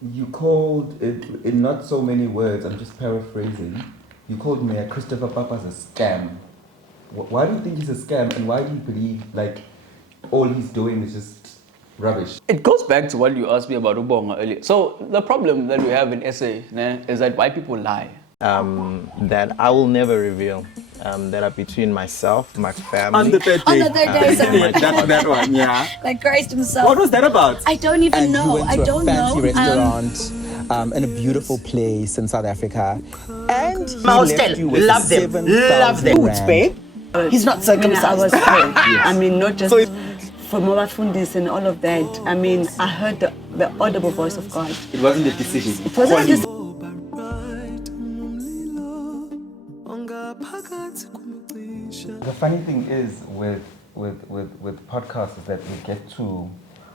You called it, in not so many words, I'm just paraphrasing, you called Mayor Christopher Papas a scam. Why do you think he's a scam, and why do you believe like all he's doing is just rubbish? It goes back to what you asked me about Ubonga earlier. So the problem that we have in SA is that white people lie. That I will never reveal. That are between myself, my family. On the third day. That one, yeah. Like Christ himself. What was that about? I don't even know. You went to a fancy restaurant in a beautiful place in South Africa, and he left you with love them. 7,000 Boots, babe. He's not circumcised. I was told. I mean, not just from Mabafundis and all of that. I mean, I heard the audible voice of God. It wasn't a decision. It wasn't a decision. The funny thing is with podcasts is that we get to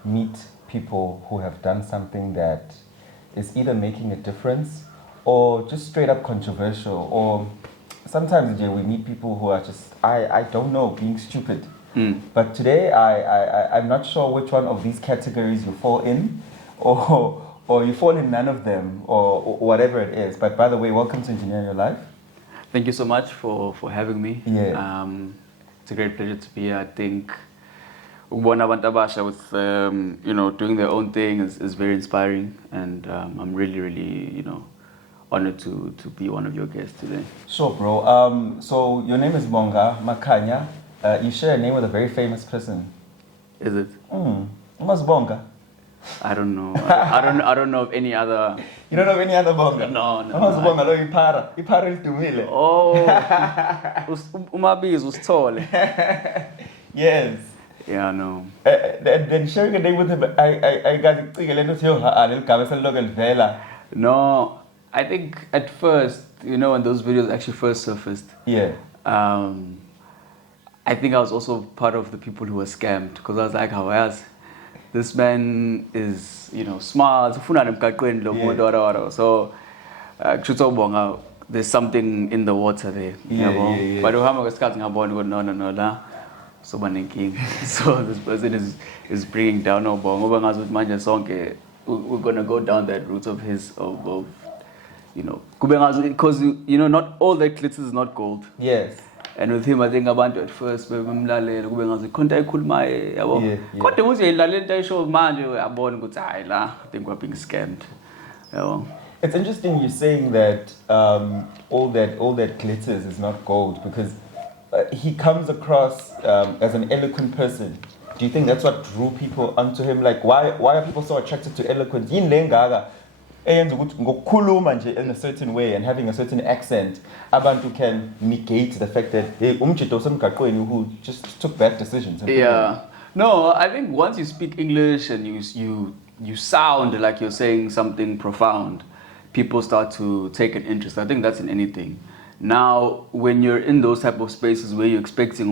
meet people who have done something that is either making a difference or just straight up controversial, or sometimes we meet people who are just, I don't know, being stupid. But today I'm not sure which one of these categories you fall in, or you fall in none of them, or whatever it is. But by the way, welcome to Engineering Your Life. Thank you so much for having me. Yeah. It's a great pleasure to be here. I think Ubona Bantabasha with doing their own thing is very inspiring, and I'm really honored to be one of your guests today. Sure, bro. So your name is Bonga Makhanya. You share a name with a very famous person. Is it? What's Bonga? I don't know. I don't know of any other. You don't know of any other Bonga? No. What's Bonga? No, Ipara. Ipara is Dumile. Oh, Umabiz Ustole. Yes. Yeah, no. Then sharing a name with him, I got to Vela. No, I think at first, when those videos actually first surfaced. Yeah. I think I was also part of the people who were scammed, because I was like, how else? This man is, smart. So, there's something in the water there. Yeah. But no. So this person is bringing down we're gonna go down that route of his because not all that glitters is not gold. Yes. And with him, I think abantu at first bebemlalela kube ngazi khonta ekhuluma yabo kodwa muze ilalela into ayisho manje uyabona ukuthi hayi la I think we're being scammed. It's interesting you saying that all that glitters is not gold, because he comes across as an eloquent person. Do you think that's what drew people onto him? Like, why are people so attracted to eloquence? In a certain way and having a certain accent, abantu can negate the fact that who just took bad decisions. Yeah. No, I think once you speak English and you sound like you're saying something profound, people start to take an interest. I think that's in anything. Now, when you're in those type of spaces where you're expecting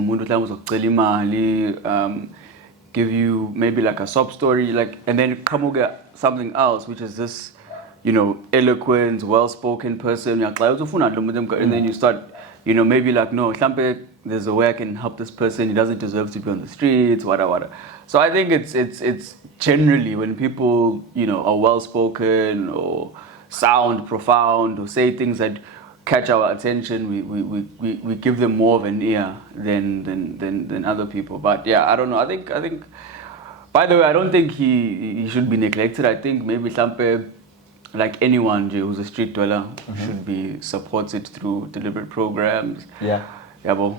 give you maybe like a sob story, and then come get something else, which is this, eloquent, well-spoken person, and then you start, maybe like, no, there's a way I can help this person. He doesn't deserve to be on the streets, whatever. So I think it's generally when people, are well-spoken or sound profound or say things that catch our attention, we give them more of an ear than other people. But yeah, I don't know. I think. By the way, I don't think he should be neglected. I think maybe like anyone who's a street dweller should be supported through deliberate programs. Yeah. Yabo.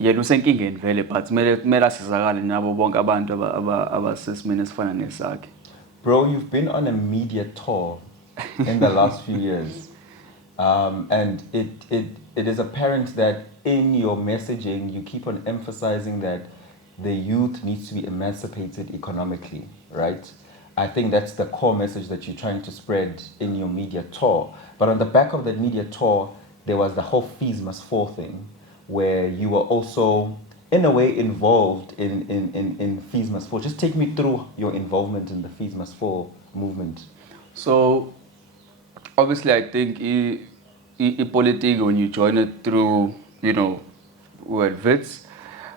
Yena usenkingeni vele, but kumele asizakale nabo bonke abantu abasesimeni esifana nesakhe. Bro, you've been on a media tour in the last few years. And it is apparent that in your messaging, you keep on emphasizing that the youth needs to be emancipated economically, right? I think that's the core message that you're trying to spread in your media tour. But on the back of that media tour, there was the whole fees must fall thing, where you were also, in a way, involved in fees must fall. Just take me through your involvement in the fees must fall movement. So, obviously, I think e-politics, when you join it through, we're at WITS,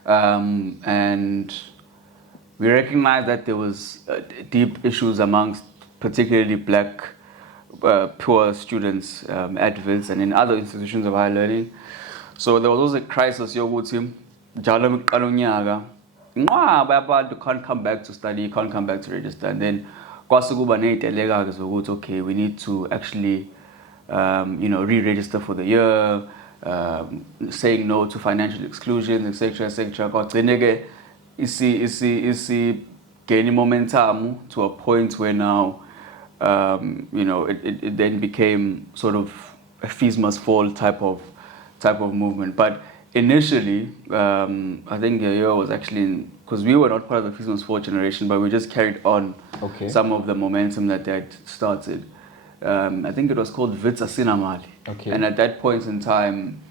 and we recognized that there was deep issues amongst particularly black poor students at WITS and in other institutions of higher learning. So there was also a crisis yokuthi njalo mekuqala unyaka nqwaba abantu can't come back to study, can't come back to register, and then kwase kuba ney'teleka-ke zokuthi okay, we need to actually re-register for the year, saying no to financial exclusion, etc., etc. Kwagcine-ke isi gaining momentum to a point where now it then became sort of a fees must fall type of movement. But initially, I think the year was actually, because we were not part of the fees must fall generation, but we just carried on some of the momentum that they had started. I think it was called Wits Asina Mali. Okay. And at that point in time,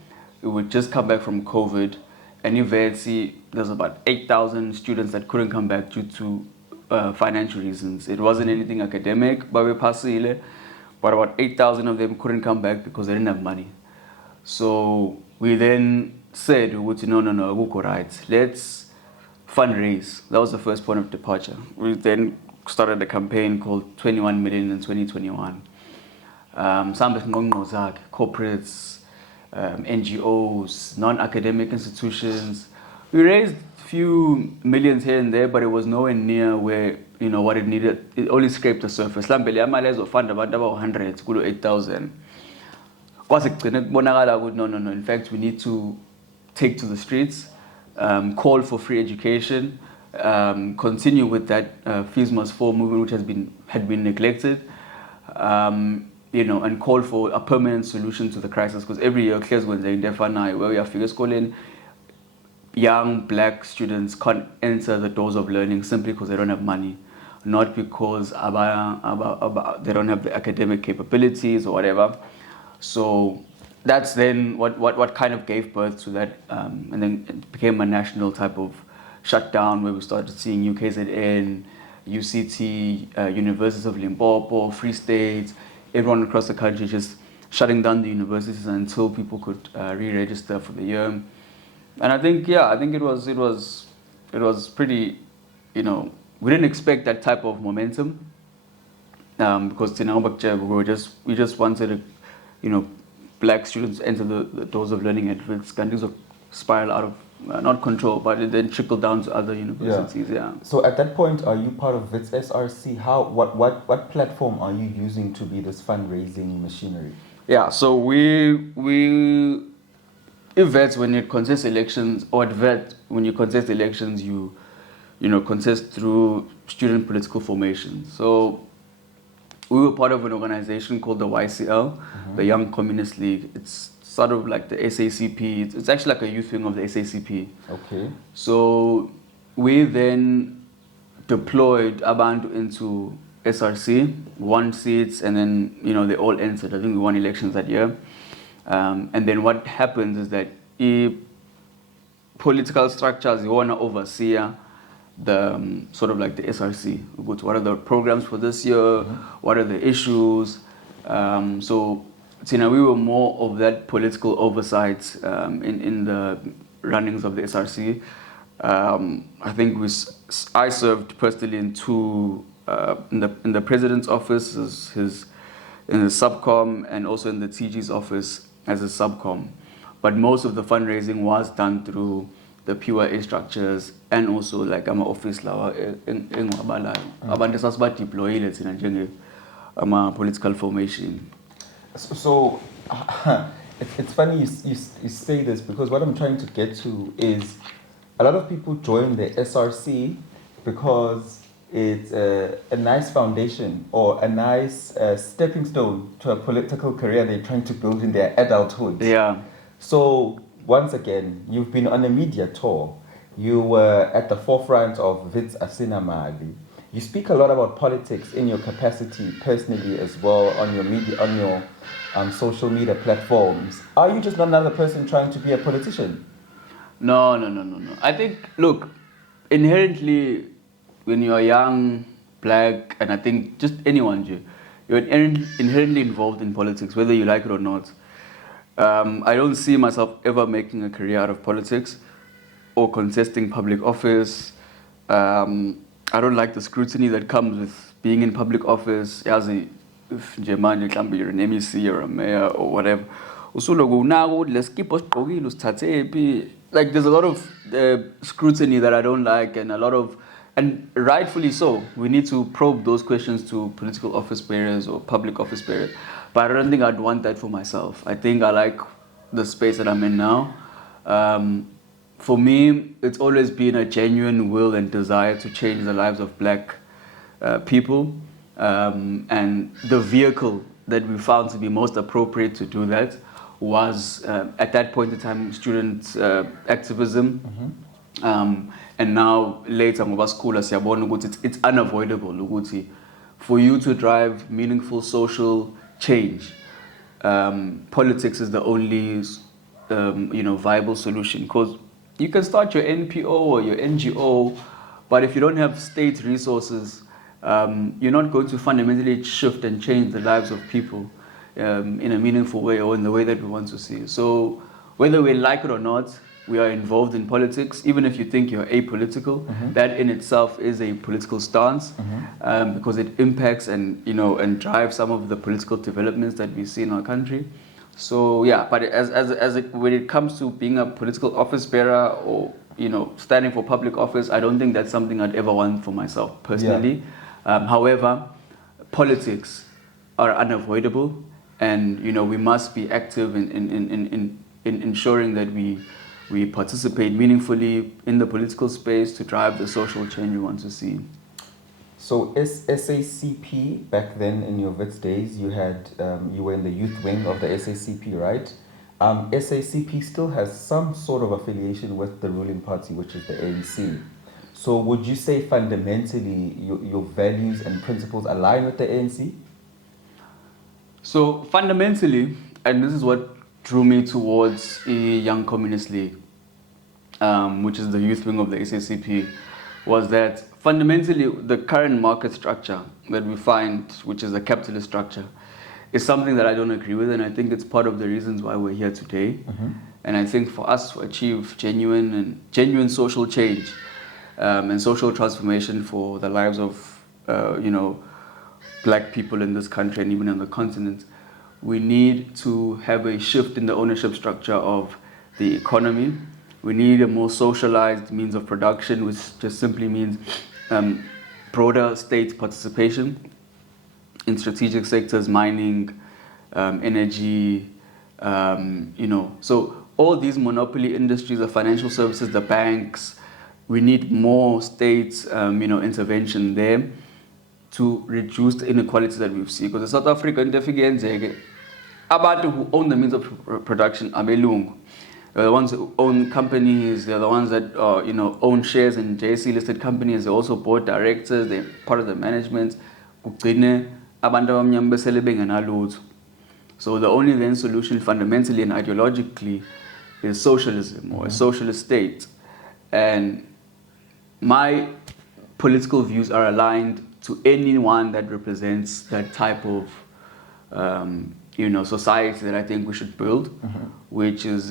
we would just come back from COVID, and there's about 8,000 students that couldn't come back due to financial reasons. It wasn't anything academic, but about 8,000 of them couldn't come back because they didn't have money. So we then said, no, right, let's fundraise. That was the first point of departure. We then started a campaign called 21 million in 2021. Some corporates, NGOs, non-academic institutions. We raised a few millions here and there, but it was nowhere near where what it needed. It only scraped the surface. Fund about 100 to 8,000. No. In fact, we need to take to the streets, call for free education, continue with that fees must fall movement, which had been neglected, and call for a permanent solution to the crisis. Because every year, where we have figures calling, young black students can't enter the doors of learning simply because they don't have money, not because they don't have the academic capabilities or whatever. So that's then what kind of gave birth to that, and then it became a national type of shutdown where we started seeing UKZN, UCT, Universities of Limpopo, Free State, everyone across the country just shutting down the universities until people could re-register for the year. And I think it was pretty, we didn't expect that type of momentum, because we just wanted to, black students enter the doors of learning at WITS, countries of spiral out of not control, but it then trickled down to other universities. Yeah. So at that point, are you part of WITS SRC? What platform are you using to be this fundraising machinery? Yeah. So we EVETS, when you contest elections, or ADVERT, when you contest elections, you contest through student political formation. So we were part of an organization called the YCL, the Young Communist League. It's sort of like the SACP. It's actually like a youth wing of the SACP. Okay. So we then deployed Abantu into SRC, won seats, and then they all entered. I think we won elections that year. And then what happens is that political structures, you want to oversee the sort of like the SRC. We go to what are the programs for this year, what are the issues. So we were more of that political oversight in the runnings of the SRC. I think I served personally in two, in the president's office in the subcom, and also in the TG's office as a subcom. But most of the fundraising was done through the PYA structures, and also like I'm an office lawa in abantu sasiba deployed in political formation. So it's funny you say this, because what I'm trying to get to is a lot of people join the SRC because it's a nice foundation or a nice stepping stone to a political career they're trying to build in their adulthood. Yeah. So once again, you've been on a media tour. You were at the forefront of Wits Asina Mali. You speak a lot about politics in your capacity personally as well on your media, on your social media platforms. Are you just another person trying to be a politician? No. I think, look, inherently, when you're young, black, and I think just anyone, you're inherently involved in politics, whether you like it or not. I don't see myself ever making a career out of politics or contesting public office. I don't like the scrutiny that comes with being in public office, yazi, if nje manje mhlawumbe you're an MEC or a mayor or whatever, usuloku unako ukuthi lesikipho sigqokile usithathe phi. Like there's a lot of scrutiny that I don't like, and a lot of, and rightfully so, we need to probe those questions to political office bearers or public office bearers. But I don't think I'd want that for myself. I think I like the space that I'm in now. For me, it's always been a genuine will and desire to change the lives of black people. And the vehicle that we found to be most appropriate to do that was, at that point in time, student activism. And now, later, ngoba school siyabona ukuthi it's unavoidable ukuthi for you to drive meaningful social change, politics is the only viable solution, because you can start your NPO or your NGO, but if you don't have state resources, you're not going to fundamentally shift and change the lives of people in a meaningful way or in the way that we want to see. So whether we like it or not, we are involved in politics. Even if you think you're apolitical, that in itself is a political stance, because it impacts and drives some of the political developments that we see in our country. So yeah, but when it comes to being a political office bearer or standing for public office, I don't think that's something I'd ever want for myself personally. Yeah. However, politics are unavoidable, and we must be active in ensuring that we participate meaningfully in the political space to drive the social change we want to see. So SACP, back then in your Wits days, you were in the youth wing of the SACP, right? SACP still has some sort of affiliation with the ruling party, which is the ANC. So would you say fundamentally your values and principles align with the ANC? So fundamentally, and this is what drew me towards a Young Communist League, which is the youth wing of the SACP, was that fundamentally the current market structure that we find, which is a capitalist structure, is something that I don't agree with, and I think it's part of the reasons why we're here today. And I think for us to achieve genuine social change and social transformation for the lives of black people in this country and even on the continent, we need to have a shift in the ownership structure of the economy. We need a more socialized means of production, which just simply means broader state participation in strategic sectors, mining, energy, So all these monopoly industries of financial services, the banks, we need more state, intervention there to reduce the inequalities that we've seen. Because the South African abantu who own the means of production are belungu. They're the ones who own companies. They're the ones that own shares in JSE listed companies. They're also board directors. They're part of the management. So the only then solution fundamentally and ideologically is socialism or a socialist state. And my political views are aligned to anyone that represents that type of society that I think we should build, which is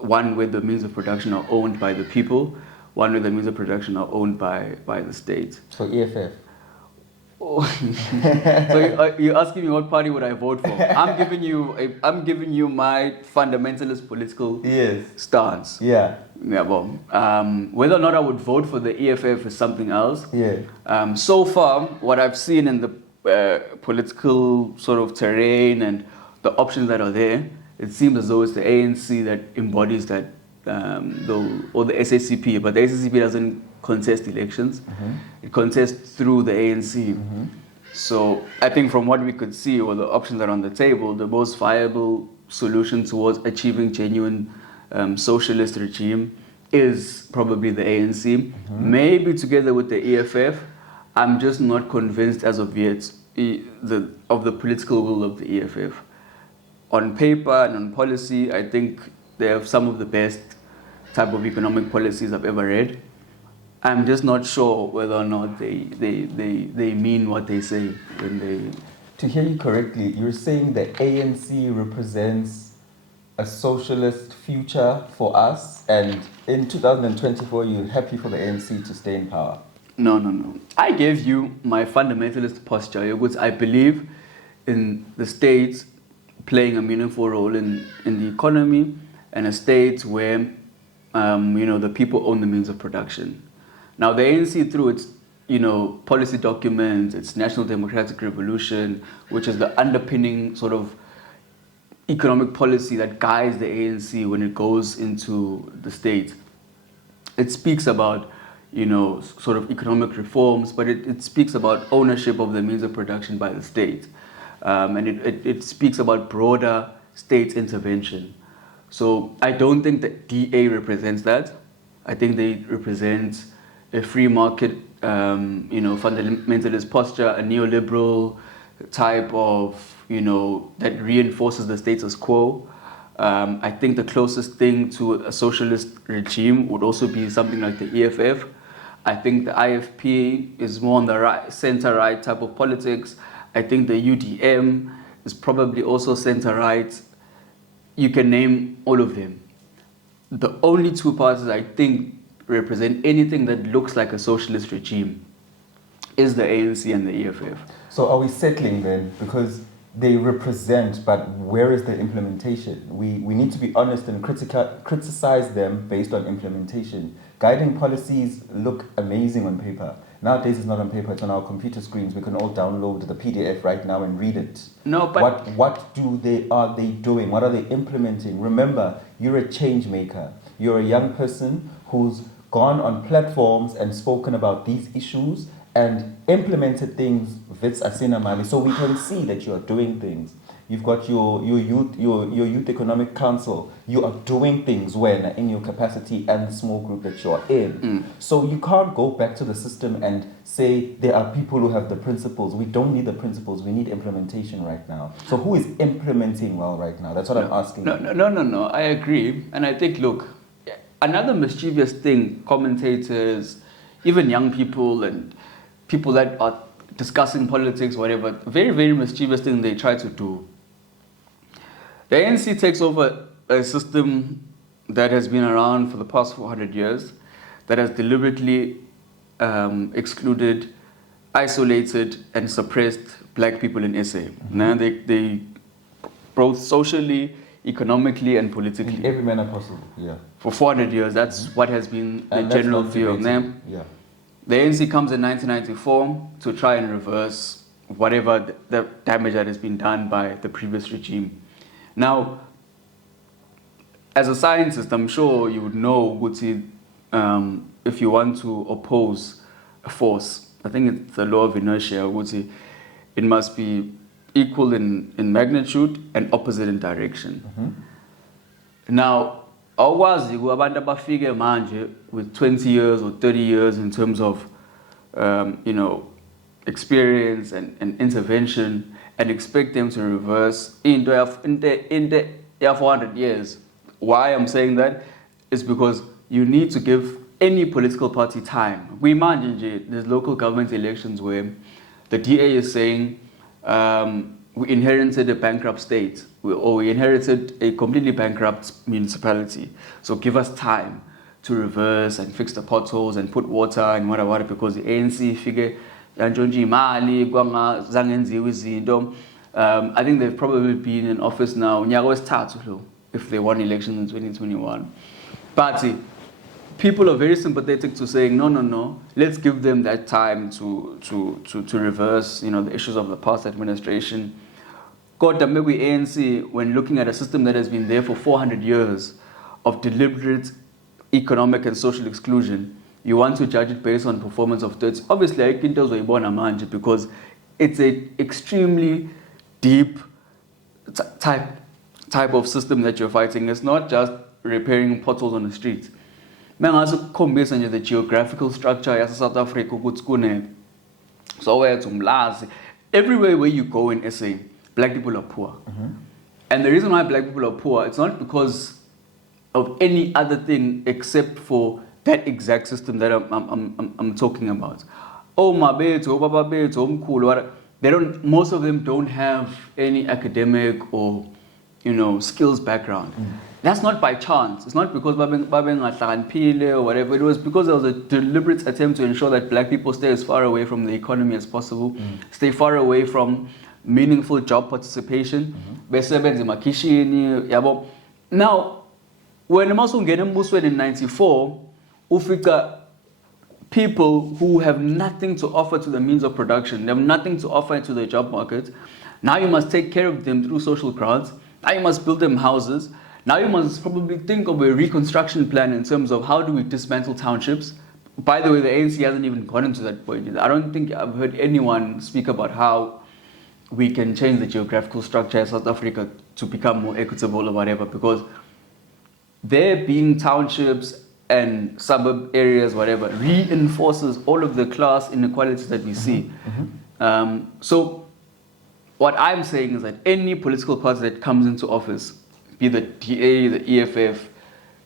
one where the means of production are owned by the people, one where the means of production are owned by the state. So EFF. Oh. So you're asking me what party would I vote for? I'm giving you my fundamentalist political stance. Yeah. Well, whether or not I would vote for the EFF is something else. Yeah. So far, what I've seen in the political sort of terrain and the options that are there, it seems as though it's the ANC that embodies that, or the SACP, but the SACP doesn't contest elections. It contests through the ANC. So I think from what we could see, or the options that are on the table, the most viable solution towards achieving genuine socialist regime is probably the ANC, maybe together with the EFF. I'm just not convinced as of yet of the political will of the EFF. On paper and on policy, I think they have some of the best type of economic policies I've ever read. I'm just not sure whether or not they mean what they say when they... To hear you correctly, you're saying the ANC represents a socialist future for us, and in 2024 you're happy for the ANC to stay in power? No. I gave you my fundamentalist posture, which I believe in the state playing a meaningful role in the economy, and a state where the people own the means of production. Now the ANC, through its policy documents, its National Democratic Revolution, which is the underpinning sort of economic policy that guides the ANC when it goes into the state, it speaks about sort of economic reforms, but it speaks about ownership of the means of production by the state. And it speaks about broader state intervention. So I don't think that DA represents that. I think they represent a free market, fundamentalist posture, a neoliberal type of, that reinforces the status quo. I think the closest thing to a socialist regime would also be something like the EFF. I think the IFP is more on the right, center-right type of politics. I think the UDM is probably also center-right. You can name all of them. The only two parties I think represent anything that looks like a socialist regime is the ANC and the EFF. So are we settling then? Because they represent, but where is the implementation? We need to be honest and criticize them based on implementation. Guiding policies look amazing on paper. Nowadays it's not on paper, it's on our computer screens. We can all download the PDF right now and read it. No, but what are they doing? What are they implementing? Remember, you're a change maker. You're a young person who's gone on platforms and spoken about these issues and implemented things with Asina Mali, so we can see that you are doing things. You've got your youth economic council. You are doing things when in your capacity and the small group that you are in. So you can't go back to the system and say there are people who have the principles. We don't need the principles. We need implementation right now. So who is implementing well right now? That's what I'm asking. No. I agree, and I think another mischievous thing commentators, even young people and people that are discussing politics, whatever, very, very mischievous thing they try to do. The ANC takes over a system that has been around for the past 400 years, that has deliberately excluded, isolated, and suppressed black people in SA. Now they both socially, economically, and politically. In every manner possible, yeah. For 400 years, that's what has been the general view of them. Yeah. The ANC comes in 1994 to try and reverse whatever the damage that has been done by the previous regime. Now, as a scientist, I'm sure you would know, Guti, if you want to oppose a force, I think it's the law of inertia, Guti, it must be equal in magnitude and opposite in direction. Now, awukwazi abantu abafike manje with 20 years or 30 years in terms of experience and intervention and expect them to reverse into 400 years. Why I'm saying that is because you need to give any political party time. We imagine there's local government elections where the DA is saying we inherited a bankrupt state, or we inherited a completely bankrupt municipality. So give us time to reverse and fix the potholes and put water and whatever, because the ANC figure, I think they've probably been in office now, if they won elections in 2021. But people are very sympathetic to saying, no, let's give them that time to reverse, the issues of the past administration. Maybe ANC, when looking at a system that has been there for 400 years of deliberate economic and social exclusion, you want to judge it based on performance of 30. Obviously, I can tell you because it's an extremely deep type of system that you're fighting. It's not just repairing potholes on the street. The geographical structure of South Africa, so everywhere where you go in SA, black people are poor. And the reason why black people are poor, it's not because of any other thing except for that exact system that I'm talking about. Oh, my bed, oh, baba bed, oh, cool. Most of them don't have any academic or skills background. that's not by chance. It's not because babengahlakaniphile or whatever. It was because there was a deliberate attempt to ensure that black people stay as far away from the economy as possible, stay far away from meaningful job participation. Besebenza emakishini, yabo. Now, when Masungena Mbusweni in 94, ufika people who have nothing to offer to the means of production, they have nothing to offer to the job market. Now you must take care of them through social grants. Now you must build them houses. Now you must probably think of a reconstruction plan in terms of how do we dismantle townships. By the way, the ANC hasn't even gotten to that point yet. I don't think I've heard anyone speak about how we can change the geographical structure of South Africa to become more equitable or whatever, because there being townships and suburb areas, whatever, reinforces all of the class inequalities that we see. So what I'm saying is that any political party that comes into office, be the DA, the EFF,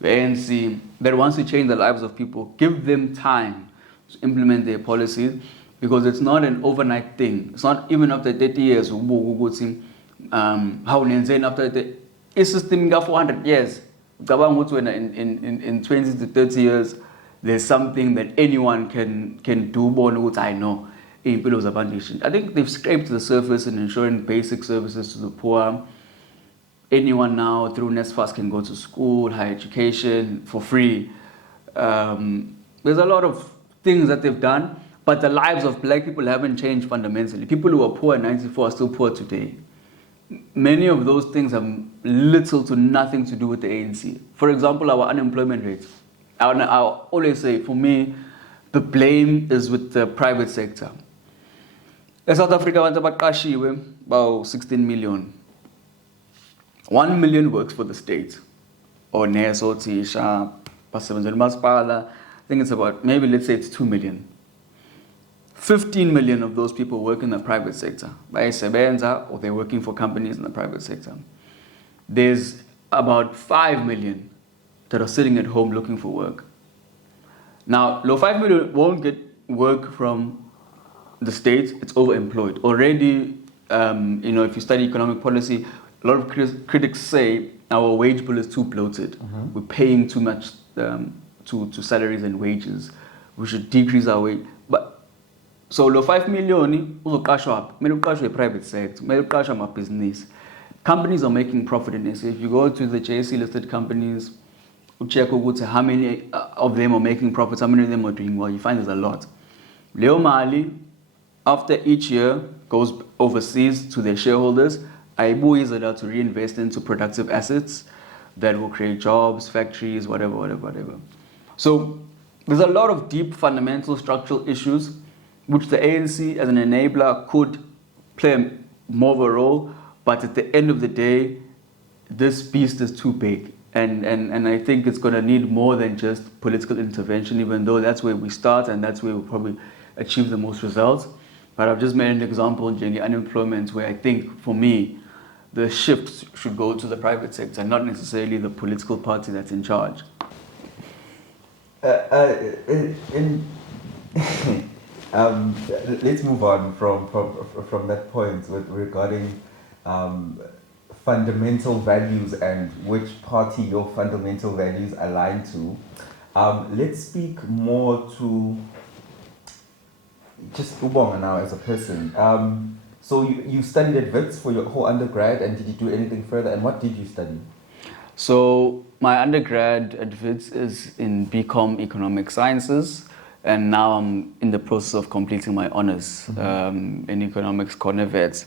the ANC, that wants to change the lives of people, give them time to implement their policies, because it's not an overnight thing. It's not even after 30 years. How after the system got 400 years. In 20 to 30 years, there's something that anyone can do more than what I know. I think they've scraped the surface in ensuring basic services to the poor. Anyone now through NSFAS can go to school, higher education for free. There's a lot of things that they've done, but the lives of black people haven't changed fundamentally. People who were poor in 94 are still poor today. Many of those things have little to nothing to do with the ANC. For example, our unemployment rate. I always say, for me, the blame is with the private sector. In South Africa, about 16 million. 1 million works for the state. Or Neso, Tisha, Masipala. I think it's about, maybe let's say it's 2 million. 15 million of those people work in the private sector. Or they're working for companies in the private sector. There's about 5 million that are sitting at home looking for work. Now, 5 million won't get work from the state. It's overemployed. Already, if you study economic policy, a lot of critics say our wage bill is too bloated. We're paying too much to salaries and wages. We should decrease our wage. So 5 million uzoqashwa private sector, my business. Companies are making profit in this. If you go to the JSE listed companies, check how many of them are making profits, how many of them are doing well, you find there's a lot. Leo Mali, after each year, goes overseas to their shareholders. Aibu is allowed to reinvest into productive assets that will create jobs, factories, whatever. So there's a lot of deep fundamental structural issues which the ANC as an enabler could play more of a role, but at the end of the day, this beast is too big. And I think it's going to need more than just political intervention, even though that's where we start and that's where we'll probably achieve the most results. But I've just made an example in the unemployment where I think, for me, the shift should go to the private sector, not necessarily the political party that's in charge. Let's move on from that point regarding fundamental values and which party your fundamental values align to. Let's speak more to just Ubonga now as a person. So you studied at Wits for your whole undergrad, and did you do anything further? And what did you study? So my undergrad at Wits is in BCom Economic Sciences, and now I'm in the process of completing my honors in Economics Cornevets.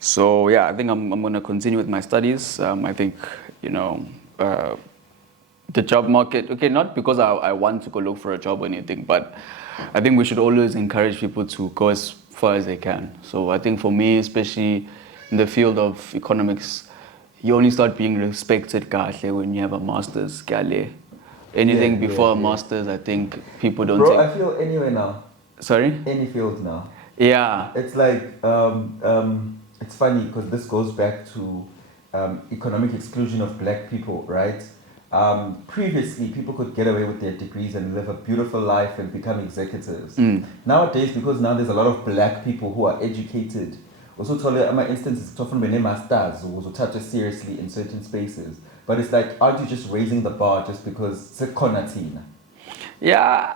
So yeah, I think I'm going to continue with my studies. I think, the job market, okay, not because I want to go look for a job or anything, but I think we should always encourage people to go as far as they can. So I think for me, especially in the field of economics, you only start being respected when you have a master's. Anything before a master's, I think people don't take. I feel anywhere now. Sorry? Any field now. Yeah. It's like, it's funny because this goes back to economic exclusion of black people, right? Previously, people could get away with their degrees and live a beautiful life and become executives. Nowadays, because now there's a lot of black people who are educated, also told my instances often when masters or touch seriously in certain spaces. But it's like, aren't you just raising the bar just because sekonatina? Yeah,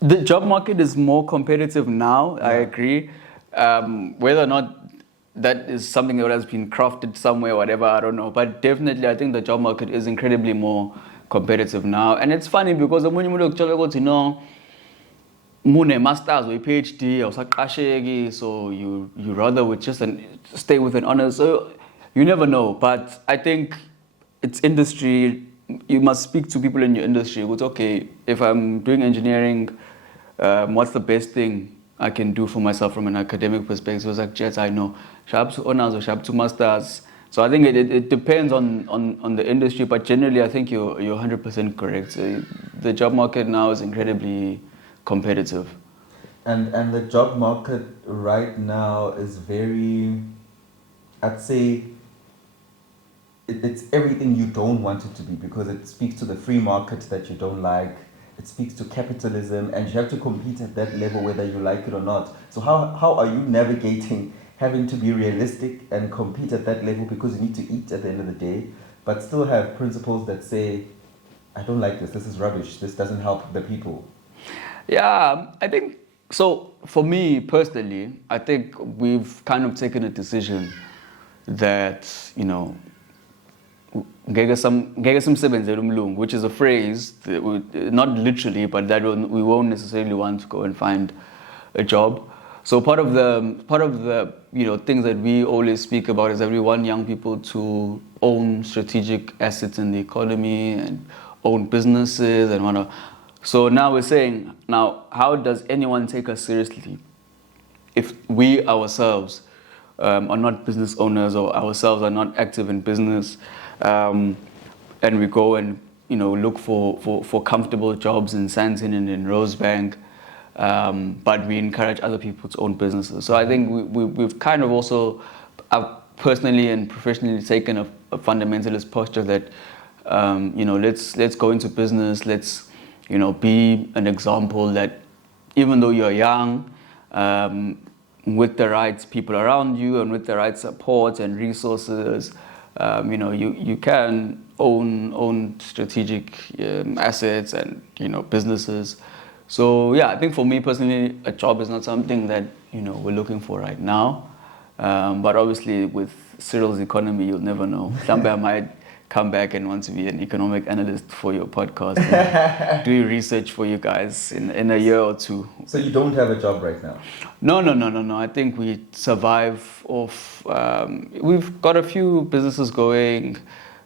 the job market is more competitive now. I agree. Whether or not that is something that has been crafted somewhere, whatever, I don't know. But definitely, I think the job market is incredibly more competitive now. And it's funny because when you look, you know, mune masters or PhD or sakashegi, so you rather would just stay with an honor. So you never know. But I think it's industry. You must speak to people in your industry. It's okay, if I'm doing engineering, what's the best thing I can do for myself from an academic perspective? It's like, Jets, I know, sharp to honors or sharp to masters. So I think it depends on the industry, but generally I think you're 100% correct. So the job market now is incredibly competitive. And the job market right now is very, I'd say, it's everything you don't want it to be, because it speaks to the free market that you don't like. It speaks to capitalism, and you have to compete at that level whether you like it or not. So how are you navigating having to be realistic and compete at that level, because you need to eat at the end of the day, but still have principles that say, I don't like this is rubbish, this doesn't help the people? Yeah, I think, so for me personally, I think we've kind of taken a decision that, you know, ngeke simsebenzele umlungu, which is a phrase that not literally, but that we won't necessarily want to go and find a job. So part of the you know, things that we always speak about is that we want young people to own strategic assets in the economy and own businesses and whatnot. So now we're saying, now how does anyone take us seriously if we ourselves are not business owners, or ourselves are not active in business, and we go and, you know, look for comfortable jobs in Sandton and in Rosebank, but we encourage other people to own businesses. So I think we've kind of also, personally and professionally, taken a fundamentalist posture that, you know, let's go into business, let's, you know, be an example that even though you're young, with the right people around you and with the right support and resources, you know, you can own strategic assets and, you know, businesses. So yeah, I think for me personally, a job is not something that, you know, we're looking for right now. But obviously with Cyril's economy, you'll never know. Someday I might come back and want to be an economic analyst for your podcast, and do research for you guys in a year or two. So you don't have a job right now? No. I think we survive off. We've got a few businesses going,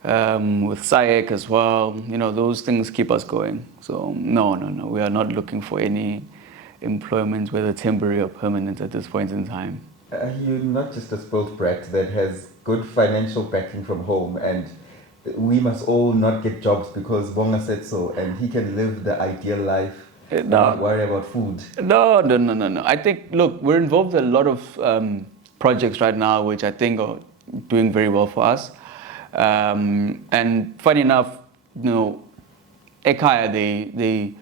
with SAIC as well. You know, those things keep us going. So no. We are not looking for any employment, whether temporary or permanent, at this point in time. You're not just a spoiled brat that has good financial backing from home, and we must all not get jobs because Bonga said so, and he can live the ideal life and not worry about food. No. I think, look, we're involved in a lot of projects right now which I think are doing very well for us. And funny enough, you know, Ekaya, they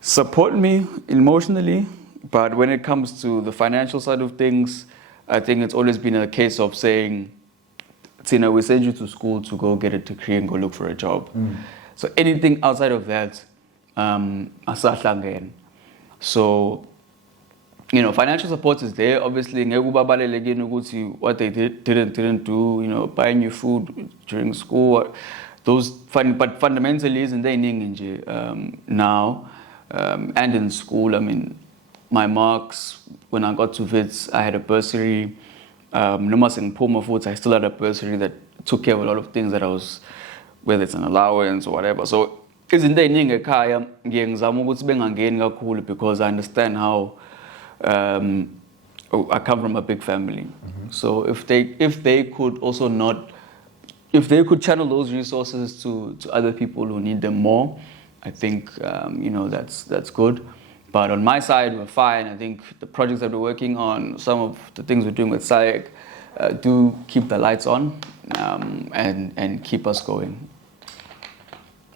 support me emotionally, but when it comes to the financial side of things, I think it's always been a case of saying, Tina, we send you to school to go get a degree and go look for a job. So anything outside of that, asahlangen. So, you know, financial support is there. Obviously, what they didn't do, you know, buying you food during school, those but fundamentally isn't there now, and in school. I mean, my marks when I got to Wits, I had a bursary. In Puma Foods, I still had a bursary that took care of a lot of things that I was, whether it's an allowance or whatever. So isn't there anything because I understand how I come from a big family. So if they could also if they could channel those resources to other people who need them more, I think you know, that's good. But on my side, we're fine. I think the projects that we're working on, some of the things we're doing with SAIC, do keep the lights on and keep us going.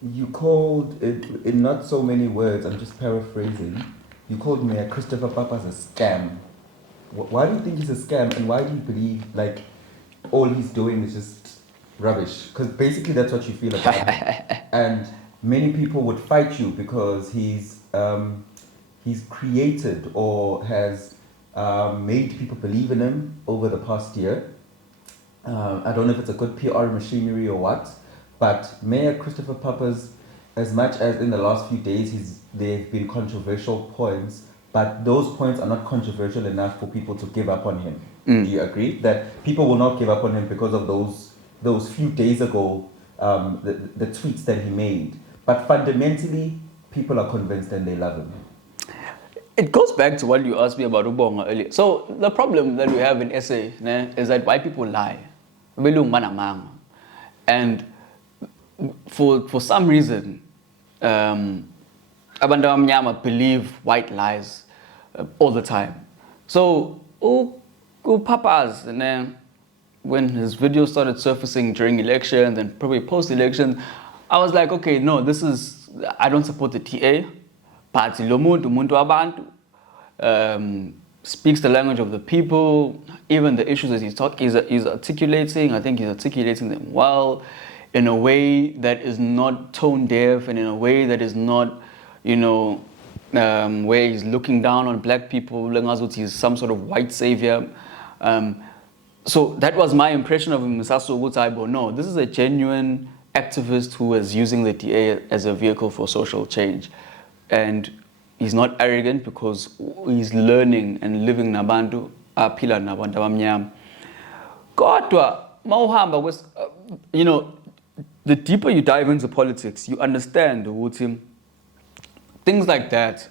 You called it, in not so many words, I'm just paraphrasing, you called Mayor Christopher Papas a scam. Why do you think he's a scam, and why do you believe, like, all he's doing is just rubbish, because basically that's what you feel about him. And many people would fight you because he's created or has made people believe in him over the past year. I don't know if it's a good PR machinery or what, but Mayor Christopher Papas, as much as in the last few days there have been controversial points, but those points are not controversial enough for people to give up on him. Do you agree that people will not give up on him because of those few days ago, the tweets that he made? But fundamentally, people are convinced and they love him. It goes back to what you asked me about Ubonga earlier. So the problem that we have in SA is that white people lie. And for some reason, abantu abamnyama believe white lies all the time. So Papas, when his video started surfacing during elections and probably post-election, I was like, okay, no, I don't support the TA. But lo muntu abantu speaks the language of the people. Even the issues that he's articulating, I think he's articulating them well, in a way that is not tone deaf and in a way that is not, where he's looking down on black people, he's some sort of white savior. So that was my impression of him. No, this is a genuine activist who is using the TA as a vehicle for social change. And he's not arrogant because he's learning and living nabantu aphila nabantu abamnyama. Kodwa mawuhamba the deeper you dive into politics, you understand ukuthi things like that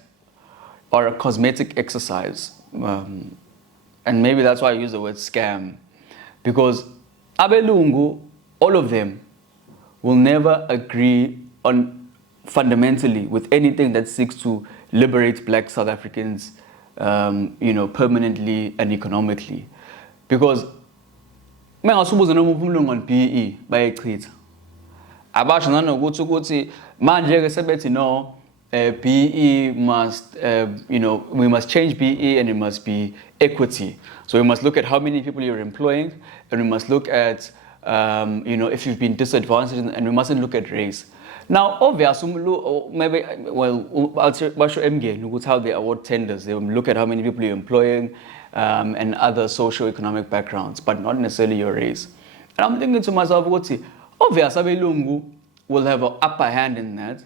are a cosmetic exercise. And maybe that's why I use the word scam. Because abelungu, all of them, will never agree on fundamentally with anything that seeks to liberate black South Africans, permanently and economically. Because mengasubuza noma umlungu on BE bayichitha. Abasho nanokuthi ukuthi manje ke sebethi no, BE must, we must change BE and it must be equity. So we must look at how many people you're employing, and we must look at, if you've been disadvantaged, and we mustn't look at race. Now, obviously, maybe, I'll show MG how they award tenders. They will look at how many people you're employing and other socio-economic backgrounds, but not necessarily your race. And I'm thinking to myself, obviously, Abelungu will have an upper hand in that,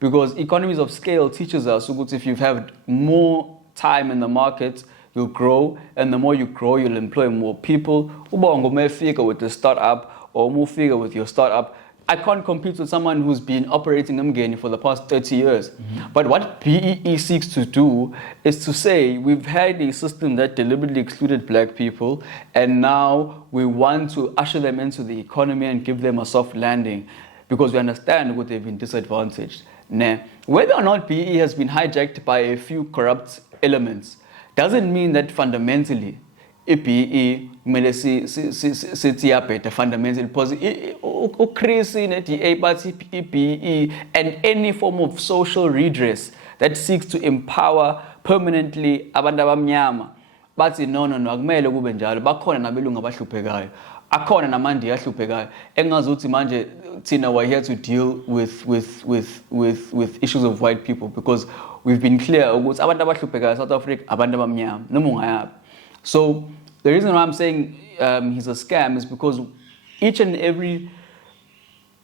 because economies of scale teaches us if you've had more time in the market, you'll grow, and the more you grow, you'll employ more people. Ubongo may figure with the startup, or more figure with your startup. I can't compete with someone who's been operating Mgeni for the past 30 years. But what BEE seeks to do is to say we've had a system that deliberately excluded black people, and now we want to usher them into the economy and give them a soft landing because we understand what they've been disadvantaged. Now, whether or not BEE has been hijacked by a few corrupt elements doesn't mean that fundamentally BEE kumele sithi yabheda fundamentally, because uChris ne-DA bathi BEE and any form of social redress that seeks to empower permanently abantu abamnyama bathi no akumele kube njalo. Bakhona nabelungu abahluphekayo, akhona namandi ahluphekayo engazuthi manje thina we're here to deal with issues of white people, because we've been clear ukuthi abantu abahluphekayo South Africa abantu abamnyama noma ungayaphi. So the reason why I'm saying he's a scam is because each and every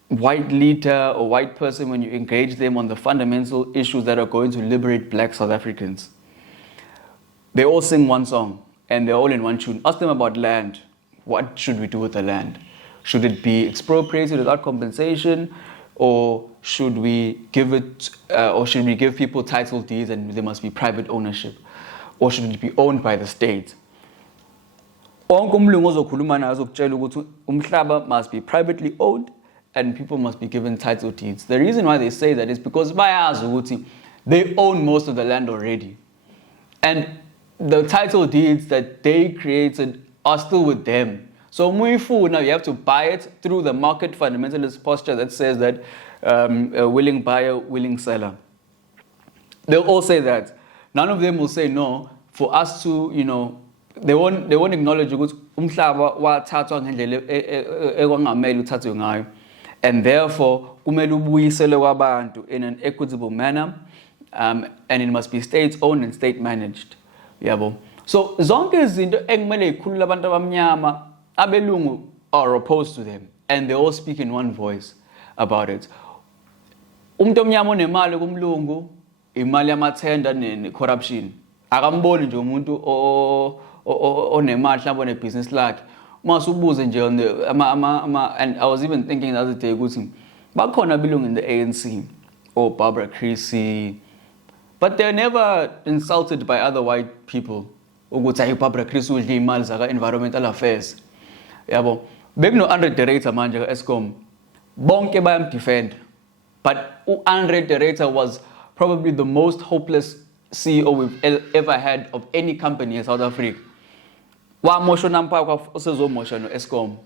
white leader or white person, when you engage them on the fundamental issues that are going to liberate black South Africans, they all sing one song and they're all in one tune. Ask them about land. What should we do with the land? Should it be expropriated without compensation, or should we give it, or should we give people title deeds and there must be private ownership, or should it be owned by the state? Umhlaba must be privately owned and people must be given title deeds. The reason why they say that is because they own most of the land already. And the title deeds that they created are still with them. So Muifu, now you have to buy it through the market fundamentalist posture that says that a willing buyer, willing seller. They'll all say that. None of them will say no. For us to, they won't acknowledge ukuthi umhlaba wathathwa ngendlela ekwangamele uthathwe ngayo, and therefore kumele ubuyiselwe kwabantu in an equitable manner, and it must be state owned and state managed. Yabo. So zonke izinto ekumele ikhulula abantu abamnyama, abelungu are opposed to them, and they all speak in one voice about it. Umuntu omnyama onemali kumlungu, imali yamathenda ne-corruption. Akamboni nje umuntu onemali mhlawumbe ne-business lakhe. Masubuze nje on the and I was even thinking the other day ukuthi bakhona belong in the ANC or Barbara Creasy, but they're never insulted by other white people. Ukuthi ayi Barbara Creasy udla imali zaka environmental affairs. Yabo. Bekuno Andre Director manje ka Eskom. Bonke bayamdefend. But Andre Director was probably the most hopeless CEO we've ever had of any company in South Africa. Wa motion nampa kwa usezomosha no Eskom.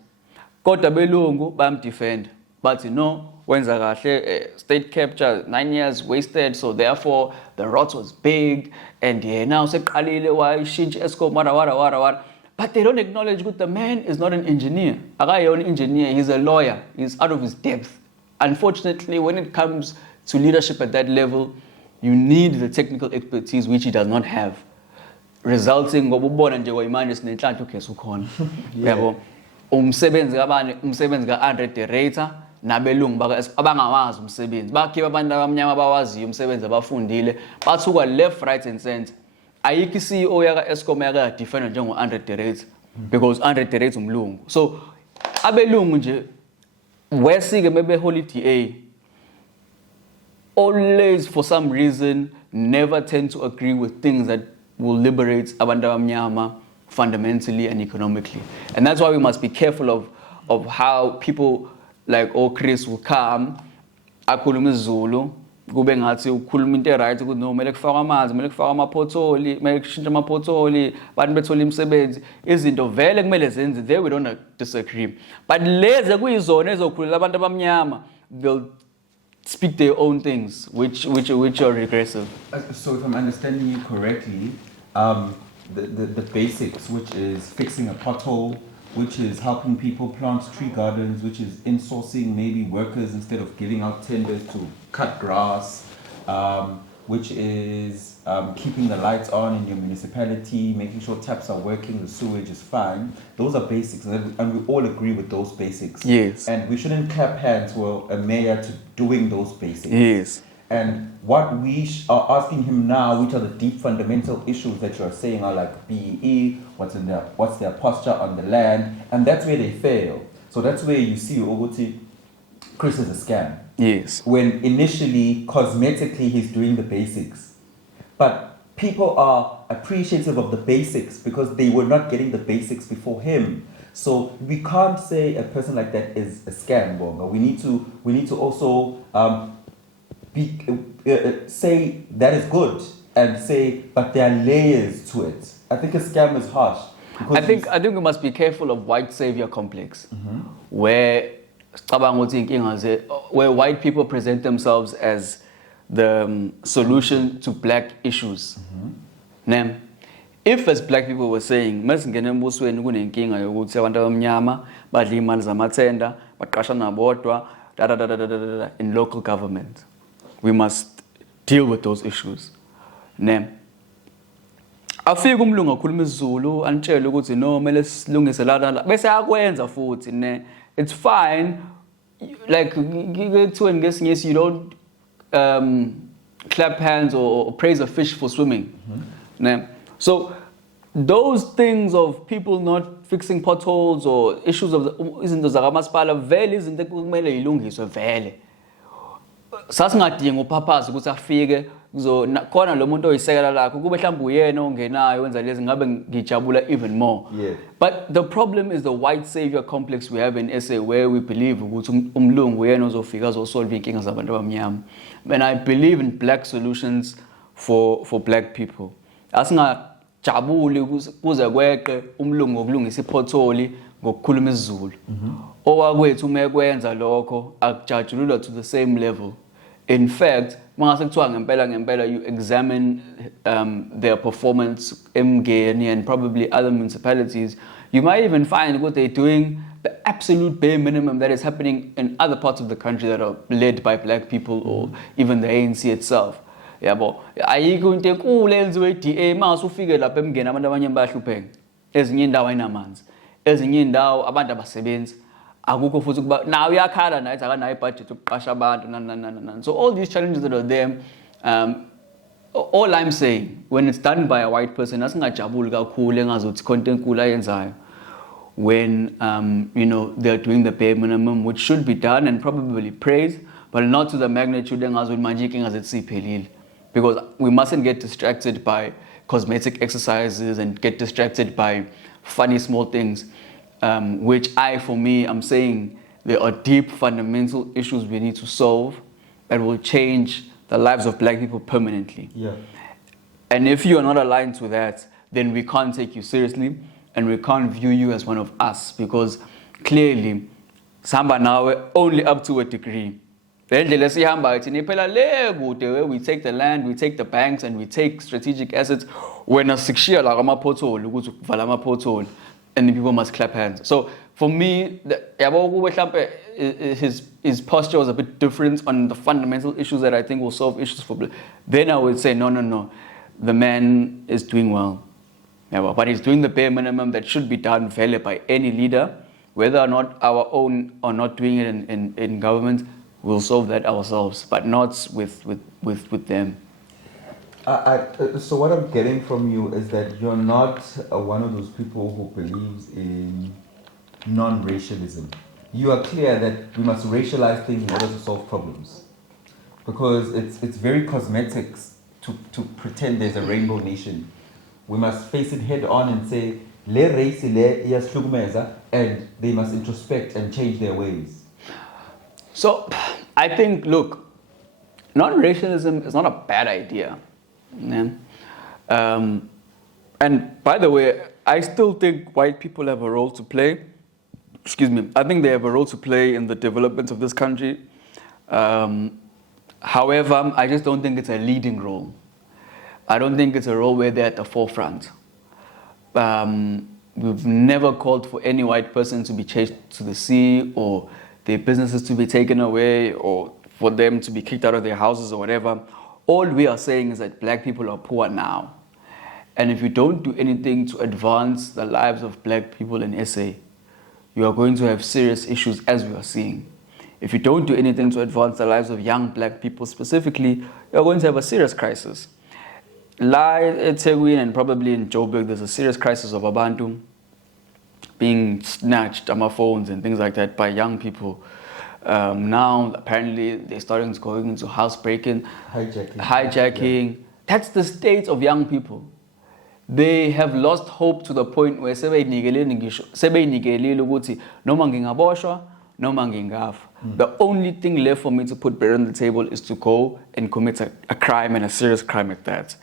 Kodwa belungu bayamdefend. But you know, wenza kahle state capture 9 years wasted, so therefore the rot was big, and now seqalile wayishintsha Eskom wara. But they don't acknowledge that the man is not an engineer. Akayona engineer, he's a lawyer. He's out of his depth. Unfortunately, when it comes to leadership at that level, you need the technical expertise which he does not have, resulting ngobubona nje kwayimanje sinenhlanhla ugesi ukhona. Yabo. Umsebenzi ka Andre Director nabelungu abangawazi umsebenzi. Bakhipha abantu abamnyama abawaziyo umsebenzi abafundile, bathuka left, right and center. Ayikho CEO yaka Eskom yaka defender njengo Andre Director, because Andre Director umlungu. So abelungu nje wesike bebe holiday always for some reason never tend to agree with things that will liberate abantu abamnyama fundamentally and economically. And that's why we must be careful of how people like Chris will come akhuluma isiZulu kube ngathi ukhuluma into right ukuthi no mele kufakwa amanzi, mele kufakwa amaphotholi, mele kushintshe amaphotholi, abantu bethola imisebenzi, izinto vele kumele zenze. There we don't disagree. But leze kuyizona ezokhulula abantu abamnyama, they'll speak their own things which are regressive. So if I'm understanding you correctly, the basics, which is fixing a pothole, which is helping people plant tree gardens, which is insourcing maybe workers instead of giving out tenders to cut grass, which is keeping the lights on in your municipality, making sure taps are working, the sewage is fine. Those are basics, and we all agree with those basics. Yes. And we shouldn't clap hands for a mayor to doing those basics. Yes. And what we are asking him now, which are the deep fundamental issues that you're saying are like BEE, what's their posture on the land, and that's where they fail. So that's where you see Oguti, Chris is a scam. Yes. When initially, cosmetically, he's doing the basics. But people are appreciative of the basics because they were not getting the basics before him. So we can't say a person like that is a scam, Bonga. We need to also say that is good and say, but there are layers to it. I think a scam is harsh. I think we must be careful of white savior complex, where white people present themselves as the solution to black issues. Now, if as black people were saying, in local government, we must deal with those issues. Ne? Afika umlungu akhuluma isiZulu antshela ukuthi no mele silungise la bese akwenza futhi ne. It's fine, like when guessing you don't clap hands or praise a fish for swimming. Ne? So those things of people not fixing potholes or issues of izinto zakamasipala vele izinto ekumele ilungiswe vele. Sasingadinga uphaphasa ukuthi afike khona lo muntu oyisekela lakho kube mhlawumbe uyena ongenayo wenza lezi ngabe ngijabula even more. Yeah. But the problem is the white savior complex we have in SA, where we believe ukuthi umlungu uyena ozofika ozosolve inkinga zabantu abamnyama. And I believe in black solutions for black people. Asingajabuli kuze kweqe umlungu ngokulungisa iphotholi ngokukhuluma isiZulu. Owakwethu uma ekwenza lokho akujatshululwa to the same level In fact, you examine their performance in Mgeni and probably other municipalities, you might even find what they're doing the absolute bare minimum that is happening in other parts of the country that are led by black people or even the ANC itself. Yabo, ayikho into enkulu eyenziwe DA mase ufike lapha eMngeni abantu abanye bayahlupheka. Ezinye indawo ayinamanzi, ezinye indawo abantu abasebenzi. Akukho futhi kuba nawe uyakhala naye akanayo ibudget yokuqasha abantu so all these challenges that are there, all I'm saying, when it's done by a white person, asingajabuli kakhulu engazuthi konke enkulu ayenzayo. When they're doing the bare minimum, which should be done and probably praised, but not to the magnitude engazuthi manje inkinga zethu siphelile. Because we mustn't get distracted by cosmetic exercises and get distracted by funny small things, which I'm saying there are deep fundamental issues we need to solve that will change the lives of black people permanently. Yeah. And if you are not aligned to that, then we can't take you seriously and we can't view you as one of us, because clearly, Samba now only up to a degree. Where we take the land, we take the banks, and we take strategic assets. When a 6-year like pothole, and the people must clap hands. So for me, his posture was a bit different on the fundamental issues that I think will solve issues for. Then I would say no, the man is doing well, but he's doing the bare minimum that should be done fairly by any leader, whether or not our own are not doing it in government. We'll solve that ourselves, but not with them. So what I'm getting from you is that you're not one of those people who believes in non-racialism. You are clear that we must racialize things in order to solve problems, because it's very cosmetics to pretend there's a rainbow nation. We must face it head on and say le race le iyasihlukumeza, and they must introspect and change their ways. So I think, look, non-racialism is not a bad idea. Yeah. And by the way, I still think white people have a role to play. Excuse me. I think they have a role to play in the development of this country. However, I just don't think it's a leading role. I don't think it's a role where they're at the forefront. We've never called for any white person to be chased to the sea, or their businesses to be taken away, or for them to be kicked out of their houses or whatever. All we are saying is that black people are poor now. And if you don't do anything to advance the lives of black people in SA, you are going to have serious issues, as we are seeing. If you don't do anything to advance the lives of young black people specifically, you're going to have a serious crisis. Like at Tegwin and probably in Joburg, there's a serious crisis of Abantu being snatched on my phones and things like that by young people. Now, apparently, they're starting to go into housebreaking, hijacking. Yeah. That's the state of young people. They have lost hope to the point where the only thing left for me to put bread on the table is to go and commit a crime, and a serious crime at that.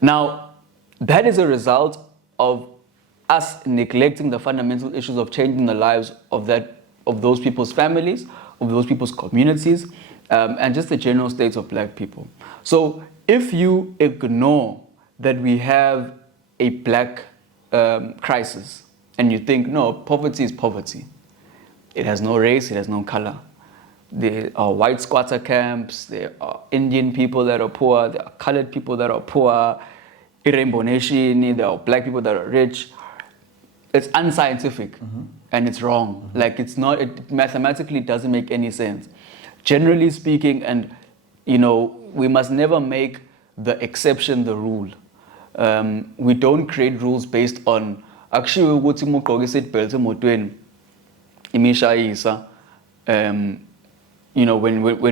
Now, that is a result of us neglecting the fundamental issues of changing the lives of those people's families, of those people's communities, and just the general state of black people. So if you ignore that we have a black crisis, and you think, no, poverty is poverty. It has no race, it has no color. There are white squatter camps, there are Indian people that are poor, there are colored people that are poor, Rainbow Nation, there are black people that are rich. It's unscientific, and it's wrong. Like, it mathematically doesn't make any sense. Generally speaking, and we must never make the exception the rule. We don't create rules based on actually when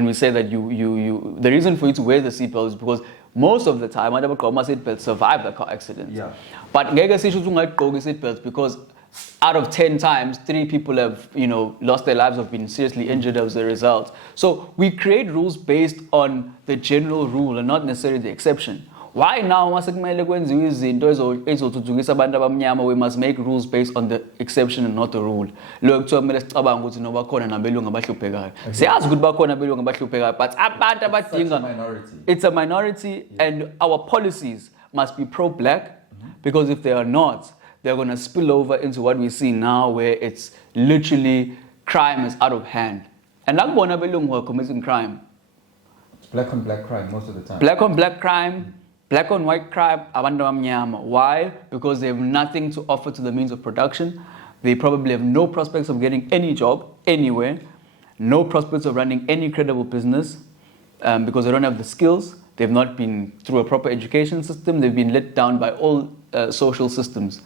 we say that the reason for you to wear the seatbelt is because most of the time, seatbelts survive the car accident. Yeah. But seatbelts because out of 10 times, 3 people have lost their lives or been seriously injured as a result. So we create rules based on the general rule and not necessarily the exception. Why now masekumele kwenziwe izinto ezothuthukisa abantu abamnyama? We must make rules based on the exception and not the rule. Lokho kuthiwa kumele sicabanga ukuthi noba khona nabelungu abahluphekayo. Siyazi ukuthi bakhona abelungu abahluphekayo, but abantu abadinga, it's a minority, and our policies must be pro-black, because if they are not, they're going to spill over into what we see now, where it's literally crime is out of hand. And like bona belungu are committing crime. Black on black crime most of the time. Black on black crime, black on white crime, abantu abamnyama. Why? Because they have nothing to offer to the means of production. They probably have no prospects of getting any job anywhere, no prospects of running any credible business, because they don't have the skills. They've not been through a proper education system. They've been let down by all social systems.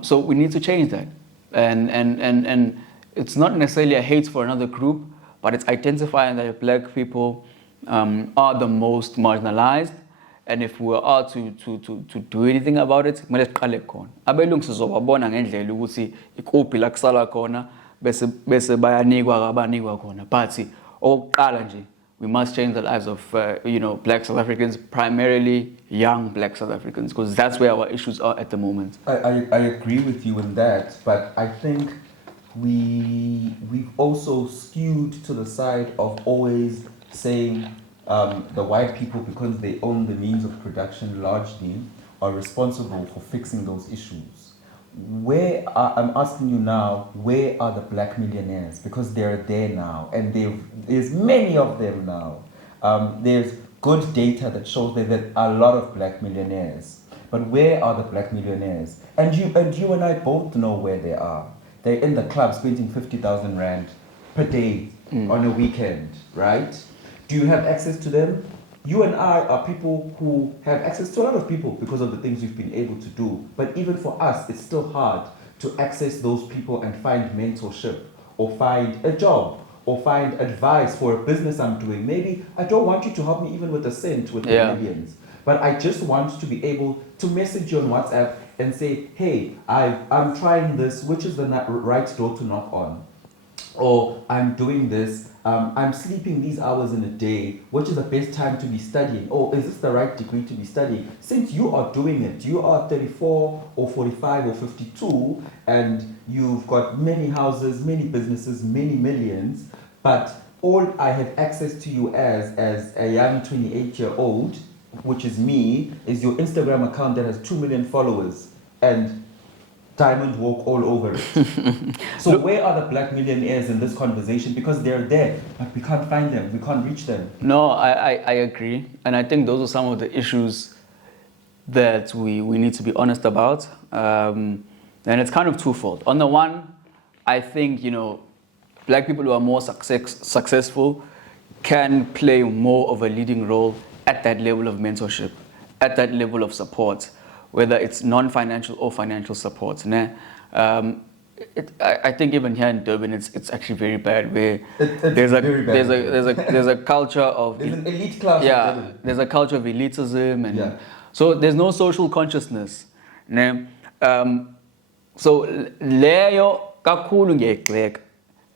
So we need to change that. And it's not necessarily a hate for another group, but it's identifying that black people are the most marginalized. And if we are to do anything about it, kumele siqale khona. Abelungu sizobabona ngendlela ukuthi ikuphi la kusala khona bese bayanikwa abanikwa khona. But oqala nje, we must change the lives of black South Africans, primarily young black South Africans, because that's where our issues are at the moment. I agree with you in that, but I think we've also skewed to the side of always saying the white people, because they own the means of production largely, are responsible for fixing those issues. I'm asking you now, where are the black millionaires? Because they're there now, and there's many of them now. There's good data that shows that there are a lot of black millionaires. But where are the black millionaires? And you and I both know where they are. They're in the club spending 50,000 rand per day on a weekend, right? Do you have access to them? You and I are people who have access to a lot of people because of the things we've been able to do. But even for us, it's still hard to access those people and find mentorship or find a job or find advice for a business I'm doing. Maybe I don't want you to help me even with a cent with millions, but I just want to be able to message you on WhatsApp and say, hey, I'm trying this, which is the right door to knock on? Or I'm doing this, I'm sleeping these hours in a day, which is the best time to be studying? Or is this the right degree to be studying? Since you are doing it, you are 34 or 45 or 52, and you've got many houses, many businesses, many millions, but all I have access to you as a young 28-year-old, which is me, is your Instagram account that has 2 million followers and diamond walk all over it. So where are the black millionaires in this conversation? Because they're there, but we can't find them, we can't reach them. No, I agree. And I think those are some of the issues that we need to be honest about. And it's kind of twofold. On the one, I think, black people who are more successful can play more of a leading role at that level of mentorship, at that level of support, whether it's non-financial or financial support. I think even here in Durban, it's actually very bad. Where there's a culture of there's an elite class. Yeah, there's a culture of elitism, and so there's no social consciousness. So leyo kakhulu ngiyexeka.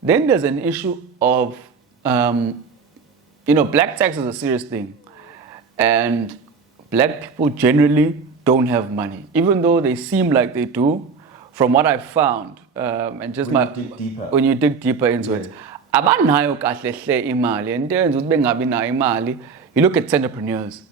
Then there's an issue of black tax is a serious thing, and black people generally don't have money, even though they seem like they do. From what I've found, and just when you dig deeper into it, abanayo kahle hle imali, and then bengabi nayo imali. You look at entrepreneurs;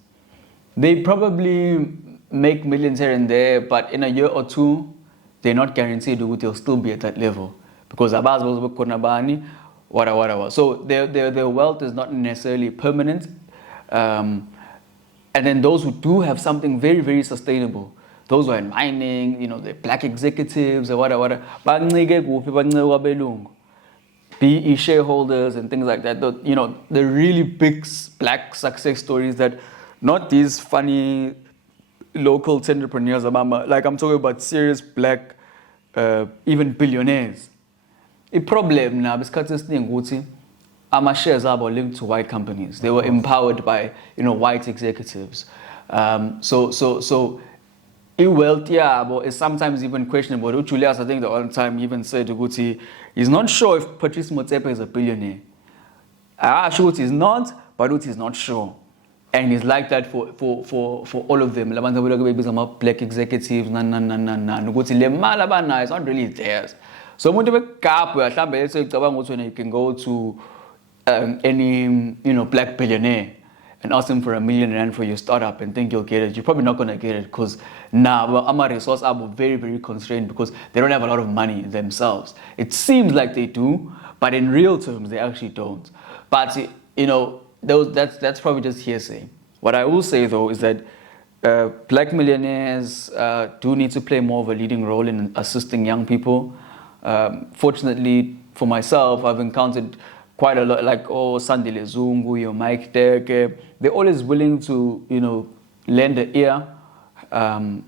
they probably make millions here and there, but in a year or two, they're not guaranteed that they'll still be at that level because abaz konabani, whatever. So their wealth is not necessarily permanent. And then those who do have something very, very sustainable, those who are in mining, the black executives or whatever, PE shareholders and things like that. The really big black success stories that not these funny local entrepreneurs, like I'm talking about serious black, even billionaires. The problem now is that our shares are linked to white companies. They were empowered by white executives. So wealth is sometimes even questionable. Julius, I think the all time even said he's not sure if Patrice Motsepe is a billionaire. Sure he's not, but he's not sure. And it's like that for all of them. Labantu babies are black executives, ukuthi le mali abanayo is not really theirs. So umuntu bekapho mhlambe let's say ucabanga ukuthi you can go to any black billionaire and ask them for R1 million for your startup and think you'll get it. You're probably not going to get it because our resources are very, very constrained because they don't have a lot of money themselves. It seems like they do, but in real terms, they actually don't. But, that's probably just hearsay. What I will say, though, is that black millionaires do need to play more of a leading role in assisting young people. Fortunately, for myself, I've encountered quite a lot, like Sandile Zungu, your Mike Teke. They're always willing to, lend an ear.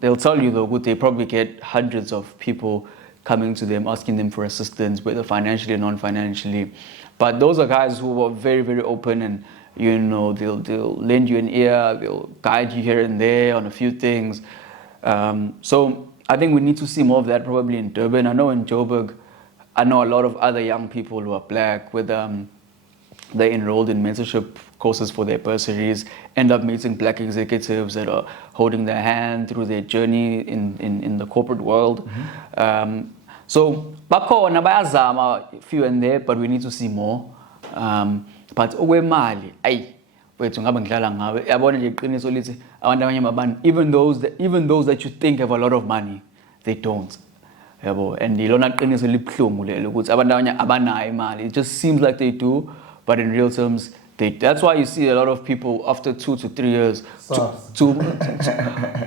They'll tell you, though, they probably get hundreds of people coming to them, asking them for assistance, whether financially or non-financially. But those are guys who are very, very open and, they'll lend you an ear, they'll guide you here and there on a few things. So I think we need to see more of that probably in Durban. I know in Joburg, I know a lot of other young people who are black with they enrolled in mentorship courses for their bursaries, end up meeting black executives that are holding their hand through their journey in the corporate world. Mm-hmm. So bakhona bayazama few and there, but we need to see more. But okwemali ayi wethu ngabe ngidlala ngawe yabona nje iqiniso lithi abantu abanye abantu even those that you think have a lot of money, they don't. Yabo, and ilona qiniso libhlungu lelo ukuthi abantu abanye abanayo imali. It just seems like they do, but in real terms that's why you see a lot of people after 2 to 3 years to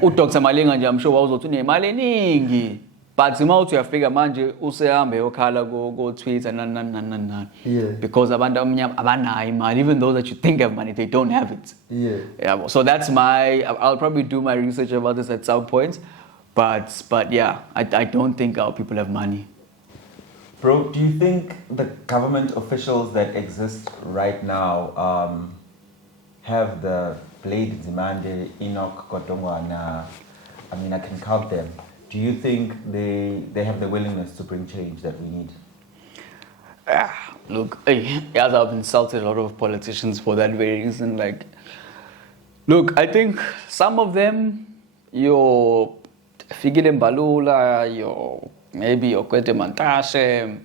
uDr. Malinga nje I'm sure wawuzothi unemali eningi, but mawuthi uyafika manje usehambe yokhala go Twitter because abantu abanayo imali, even those that you think have money, they don't have it. Yeah, so that's I'll probably do my research about this at some point. But yeah, I don't think our people have money. Bro, do you think the government officials that exist right now have the Blade Zimande, Enoch Kotongwana? I mean, I can count them. Do you think they have the willingness to bring change that we need? Look, as I've insulted a lot of politicians for that very reason. Look, I think some of them, your Fikile Mbalula, maybe your Kwete Mantashe,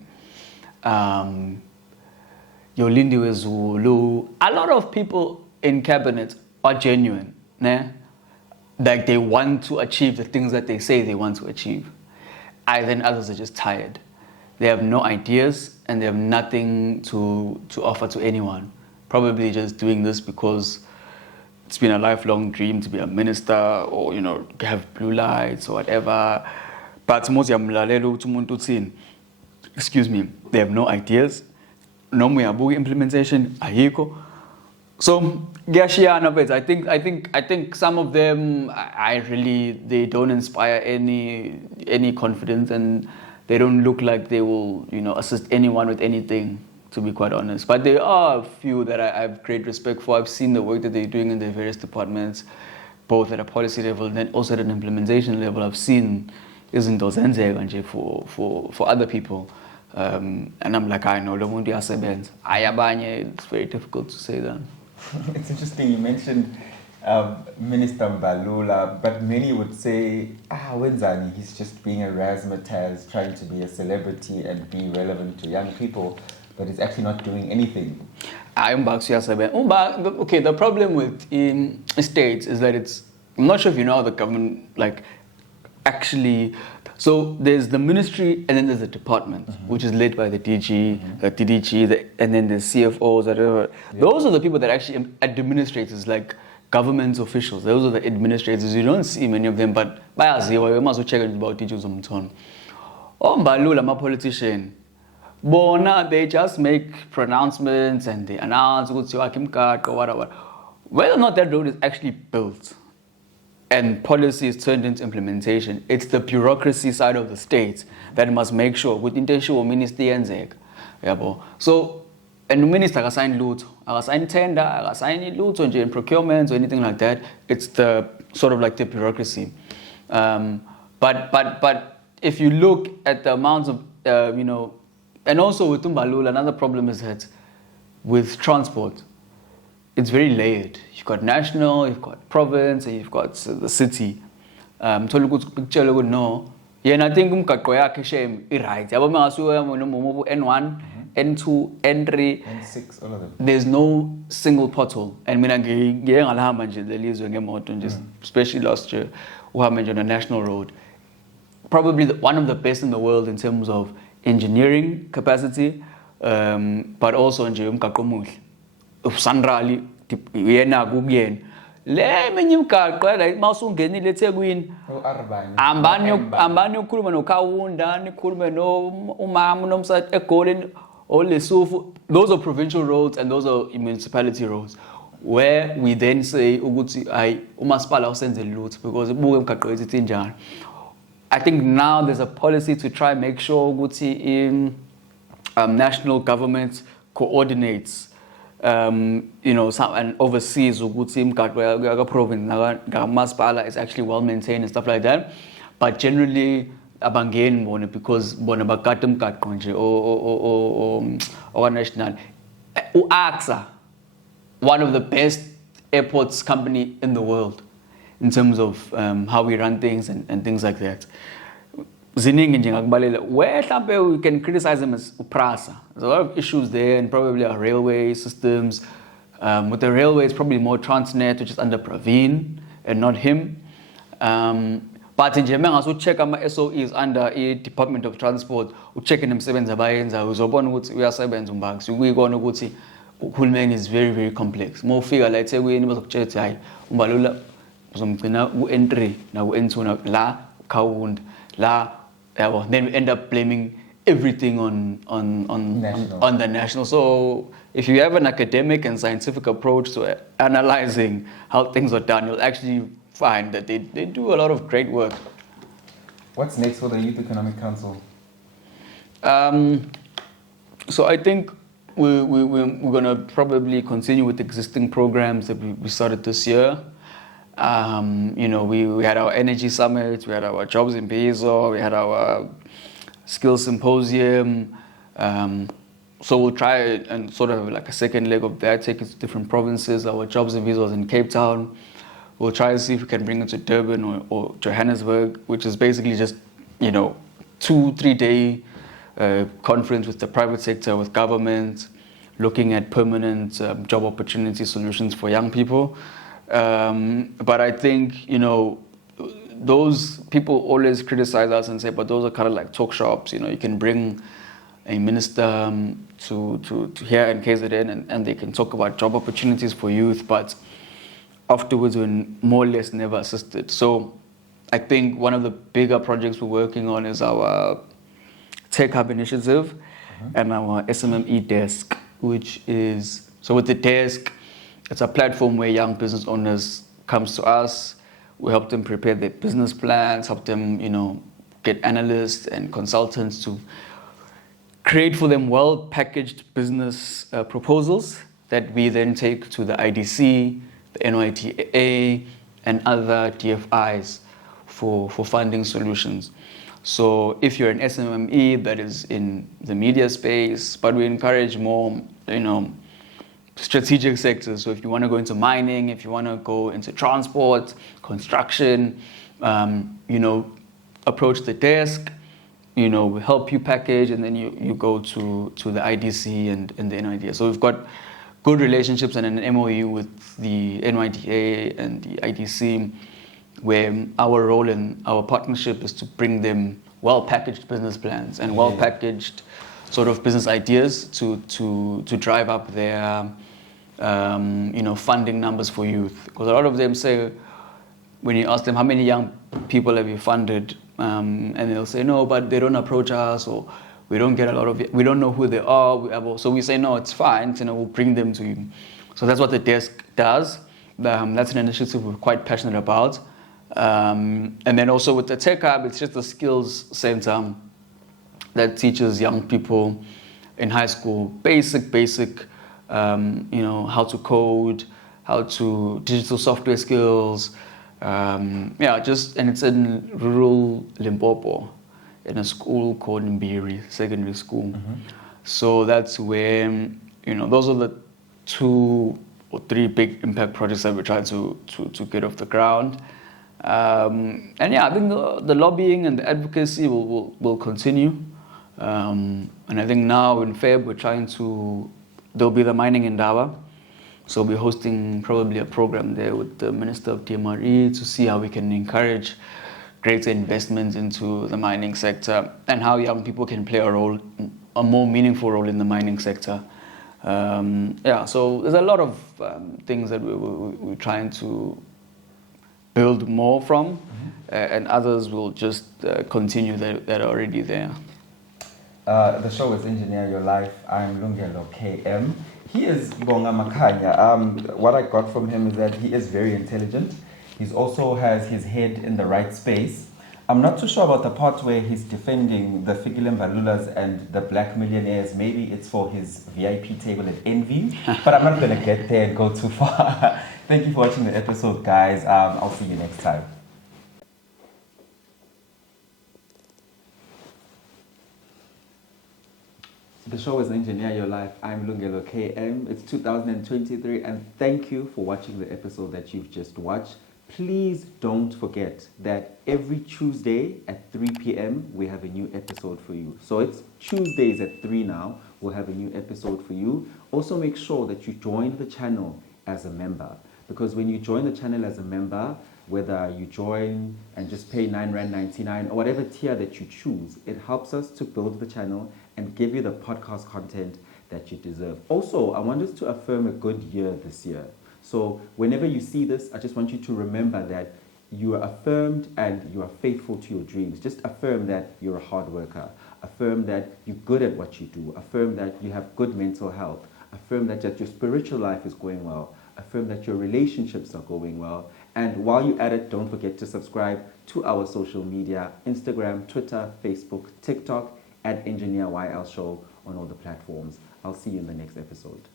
your Lindiwe Zulu, a lot of people in cabinet are genuine, né? Like they want to achieve the things that they say they want to achieve. Then others are just tired. They have no ideas and they have nothing to offer to anyone. Probably just doing this because it's been a lifelong dream to be a minister or, have blue lights or whatever. But excuse me, they have no ideas. No implementation, ayiko. So, I think some of them, they don't inspire any confidence, and they don't look like they will, assist anyone with anything, to be quite honest. But there are a few that I have great respect for. I've seen the work that they're doing in their various departments, both at a policy level and then also at an implementation level. I've seen for other people. And I'm like, I know, it's very difficult to say that. It's interesting you mentioned Minister Mbalula, but many would say, Wenzani, he's just being a razzmatazz, trying to be a celebrity and be relevant to young people, but he's actually not doing anything. Okay, the problem with states is that I'm not sure if you know how the government, actually, so there's the ministry and then there's the department, which is led by the DG, the DDG, and then the CFOs, whatever. Those are the people that actually administrators, like government officials. Those are the administrators. You don't see many of them, but you must check about teachers on ton. Mbalula, my politician, Bona, they just make pronouncements and they announce or whatever. Whether or not that road is actually built and policy is turned into implementation, it's the bureaucracy side of the state that must make sure within the show ministry and so and the minister assign loot, assign tender, assign loot on in procurement or anything like that. It's the sort of like the bureaucracy. But if you look at the amounts of and also with Mbalula, another problem is that with transport, it's very layered. You've got national, you've got province, and you've got the city. So look at picture, look no. Yeah, and I think umgaqo yakhe shame right. Yabo mangasuka no N1, N2, N3, N6, all of them. there's no single pothole. And mina ngiyengalahamba nje lelizwe ngemoto nje, especially last year, uhamba nje on a national road. Probably one of the best in the world in terms of engineering capacity, but also nje umgaqo omuhle. Sandrali yena kukuyena. Le menye imigaqo la mawusungenile eThekwini. Ambani ukhuluma noKhawunda, nikhulume no umama nomsati eGoli oLesotho. Those are provincial roads and those are municipality roads, where we then say ukuthi hayi umasipala usenze lutho because ibuke imigaqo yethu injani. I think now there's a policy to try and make sure ukuthi national government coordinates some and oversees ukuthi imigaqo yaka province naka masipala is actually well maintained and stuff like that. But generally abangeni bona because bona bagada imigaqo nje o national. UAXA, one of the best airports company in the world in terms of how we run things and things like that. Ziningi nje ngakubalela where mhlambe we can criticize them as uPrasa. There's a lot of issues there and probably our railway systems. With the railway it's probably more Transnet, which is under Praveen and not him. But nje mengasu check ama SOEs under Department of Transport, ucheck nemsebenzi abayenza uzobona ukuthi uyasebenza umbangisi. Ukuyikona ukuthi uhulumeni is very very complex. Uma ufika la eThekwini bazokutshela ukuthi hayi umbalula uzomgcina ku-N3 na ku-N2 la Khawunda la. Then we end up blaming everything on the national. So if you have an academic and scientific approach to analyzing how things are done, you'll actually find that they do a lot of great work. What's next for the Youth Economic Council? So I think we're going to probably continue with existing programs that we started this year. We had our energy summit, we had our jobs in Bezo, we had our skills symposium. So we'll try and sort of like a second leg of that, take it to different provinces. Our jobs in Bezo is in Cape Town. We'll try to see if we can bring it to Durban or Johannesburg, which is basically just, 2-3 day conference with the private sector, with government, looking at permanent job opportunity solutions for young people. But I think, those people always criticize us and say, but those are kind of like talk shops. You can bring a minister to here in KZN and they can talk about job opportunities for youth, but afterwards we're more or less never assisted. So I think one of the bigger projects we're working on is our Tech Hub initiative and our SMME desk, which is, so with the desk, it's a platform where young business owners comes to us. We help them prepare their business plans, help them, get analysts and consultants to create for them well-packaged business proposals that we then take to the IDC, the NYTA, and other DFIs for funding solutions. So if you're an SMME that is in the media space, but we encourage more, strategic sectors. So if you want to go into mining, if you want to go into transport, construction, approach the desk, we help you package, and then you go to the IDC and the NYDA. So we've got good relationships and an MOU with the NYDA and the IDC, where our role in our partnership is to bring them well-packaged business plans and well-packaged sort of business ideas to drive up their funding numbers for youth. Because a lot of them say, when you ask them how many young people have you funded, and they'll say no, but they don't approach us, or we don't get a lot of, we don't know who they are. So we say no, it's fine. We'll bring them to you. So that's what the desk does. That's an initiative we're quite passionate about. And then also with the Tech Hub, it's just a skills center that teaches young people in high school basic, how to code, how to digital software skills. And it's in rural Limpopo, in a school called Phiri Secondary School. So that's where, those are the two or 3 big impact projects that we're trying to get off the ground. And yeah, I think the lobbying and the advocacy will continue. And I think now in Feb there'll be the mining in Dawa. So we'll be hosting probably a program there with the Minister of DMRE to see how we can encourage greater investments into the mining sector and how young people can play a more meaningful role in the mining sector. So there's a lot of things that we're trying to build more from, and others will just continue that are already there. The show is Engineer Your Life. I'm Lungelo KM. He is Bonga Makhanya. What I got from him is that he is very intelligent. He also has his head in the right space. I'm not too sure about the part where he's defending the Fikile Mbalulas and the black millionaires. Maybe it's for his VIP table at Envy, but I'm not going to get there and go too far. Thank you for watching the episode, guys. I'll see you next time. The show is Engineer Your Life. I'm Lungelo KM. It's 2023, and thank you for watching the episode that you've just watched. Please don't forget that every Tuesday at 3 p.m. we have a new episode for you. So it's Tuesdays at 3 now. We'll have a new episode for you. Also make sure that you join the channel as a member, because when you join the channel as a member, whether you join and just pay R9.99 or whatever tier that you choose, it helps us to build the channel and give you the podcast content that you deserve. Also, I want us to affirm a good year this year. So whenever you see this, I just want you to remember that you are affirmed and you are faithful to your dreams. Just affirm that you're a hard worker. Affirm that you're good at what you do. Affirm that you have good mental health. Affirm that your spiritual life is going well. Affirm that your relationships are going well. And while you're at it, don't forget to subscribe to our social media, Instagram, Twitter, Facebook, TikTok, at Engineer YL Show on all the platforms. I'll see you in the next episode.